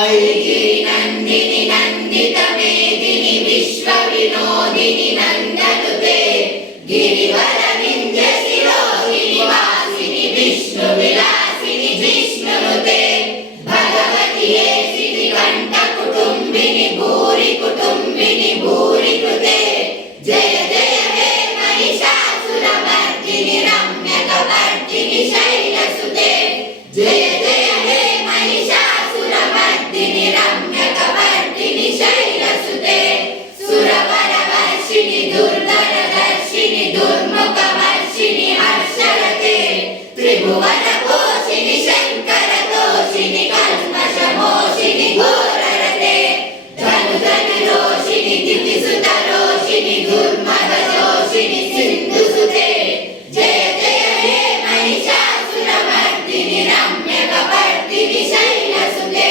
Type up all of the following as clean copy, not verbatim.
ऐगिरि नन्दिनि नन्दित मेदिनि विश्व विनोदिनि नन्दनुते गिरिवर विंध्य शिरोहिणि वासिनि विष्णु विलासिनि जिष्णुनुते भगवति हेसिनि कंठ कुटुंबिनि भूरि कुटुंबिनि भूरि कृते जय जय हे महिषासुरमर्दिनि रम्यकवर्दिनि शैलसुते जय जय हे महिषासुरमर्दिनि रम्यकवर्दिनि शैलसुते सुरवरवर्षिणि दुर्धरदर्शिनि दुर्मुखवर्षिणि हर्षरते त्रिभुवनपोषिणि शङ्करतोषिणि कल्मषमोषिणि घोररते धनुधनुरोषिणि दितिसुतरोषिणि दुर्मदजोषिणि सिन्धुसुते जय जय हे महिषासुरमर्दिनि रम्यकवर्दिनि शैलसुते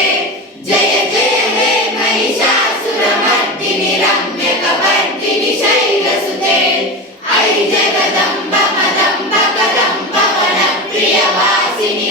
जय जय हे महिषासुरमर्दिनि रम्यकवर्दिनि शैलसुते ऐ जगदम्ब मदम्ब कदम्ब वनप्रियवासिनि